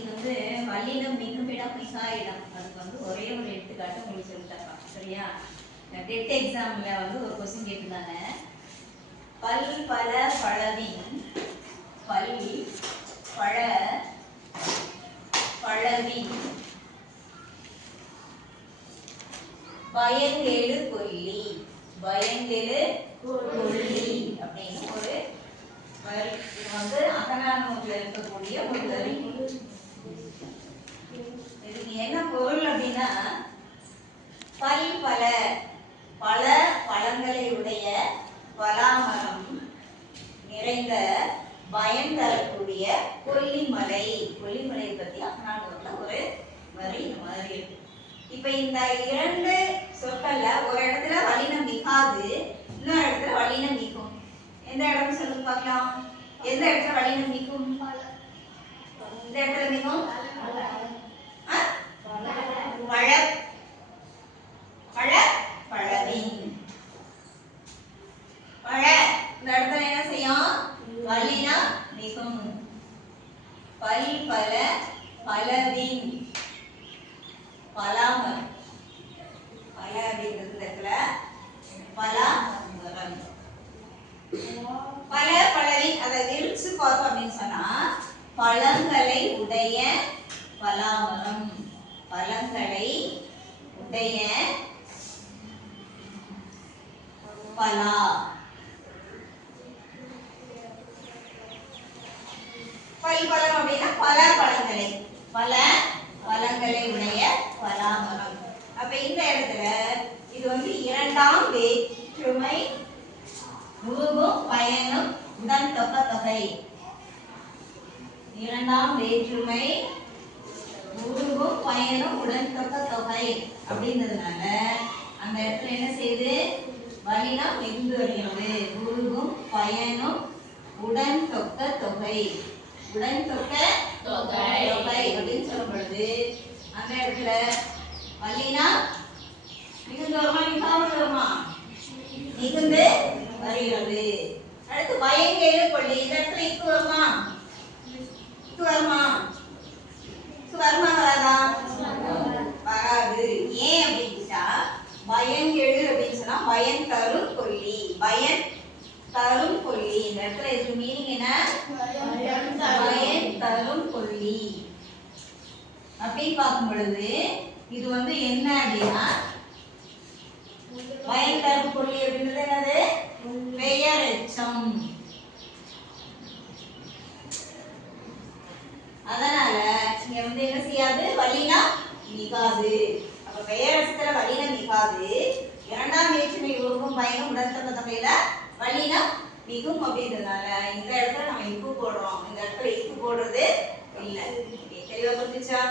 இது வந்து வல்லினம் மிகுமிடம் மிகாயிடம் அதுக்கு வந்து ஒரே ஒரு எடுத்துக்காட்டு உங்களுக்கு சொல்லித்தரேன். சரியா? டெட் எக்ஸாம்ல வந்து ஒரு கொஸ்டின் கேட்டிருந்தாங்க. பல் பல பழவின் பல் பழ பழவின் பயங்கெழு கொல்லி பயங்கெழு கொல்லி அப்படின்னு ஒரு வரி. இது வந்து அகநானூற்றுல இருக்கக்கூடிய ஒரு வரி. இதுக்கு என்ன பொருள் அப்படின்னா, பல் பல பல பழங்களை உடைய பலாமரம் நிறைந்த பயன் தரக்கூடிய கொல்லிமலை. கொல்லிமலையை பத்தி அகநானூற்றுல ஒரு வரி இந்த மாதிரி இருக்கு. இப்ப இந்த இரண்டு சொற்கள்ல ஒரு இடத்துல வல்லினம் மிகாது, இன்னொரு இடத்துல வல்லினம் மிகும். எந்த இடம் சொல்லுங்க பார்க்கலாம். எந்த இடத்துல வல்லினம் மிகும்? இந்த இடத்துல மிகும் பழ பழ பழவின் பழ இந்த இடத்துல என்ன செய்யும்? வல்லினம் மிகும். பல் பல பழவின் பலாமரம் பல அப்படிங்கிறது இடத்துல பலாமரம் பல பழவின் அதை விரிச்சு பார்த்தோம் அப்படின்னு சொன்னா பழங்களை உடைய பலாமரம் பழங்களை உடைய பலா பல்பழம் அப்படின்னா பல பழங்களை பல பழங்களை உடைய பலாமரம். அப்ப இந்த இடத்துல இது வந்து இரண்டாம் வேற்றுமை உருவும் பயனும் உடன் தொக்க தொகை. இரண்டாம் வேற்றுமை உருவும் பயனும் உடன் தொக்க தொகை அப்படின்றதுனால அந்த இடத்துல என்ன செய்யுது? வல்லினம் மிகுந்து வருகிறது. உருவும் பயனும் உடன் தொக்க தொகை உடன் தொக்க தொகை அப்படின்னு சொல்லும் பொழுது அந்த இடத்துல வல்லினம் மிகுந்து வருமா மிகாமல் வருமா? மிகுந்து வருகிறது. அடுத்து பயங்கெழு கொல்லி இந்த இடத்துல இக்கு வருமா? இக்கு வருமா? இக்கு வருமா வராதா? வராது. ஏன் அப்படின்னா பயங்கெழு அப்படின்னு சொன்னா பயன் தரும் கொல்லி பயன் தரும் கொல்லி. இந்த இடத்துல இதுக்கு மீனிங் என்ன? பயன் தரும் கொல்லி அப்படின்னு பார்க்கும் பொழுது இது வந்து என்ன அப்படின்னா பயன் தரும் கொல்லி அப்படின்றது என்னது? பெயரெச்சம். அதனால இங்க வந்து என்ன செய்யாது? வல்லினம் மிகாது. அப்ப பெயரெச்சத்துல வல்லினம் மிகாது. இரண்டாம் வேற்றுமை உருவும் பயனும் உடன்தொக்க தொகையில வல்லினம் மிகும் அப்படின்றதுனால இந்த இடத்துல நம்ம இக்கு போடுறோம். இந்த இடத்துல இக்கு போடுறது இல்லை. தெளிவா புரிஞ்சுச்சா?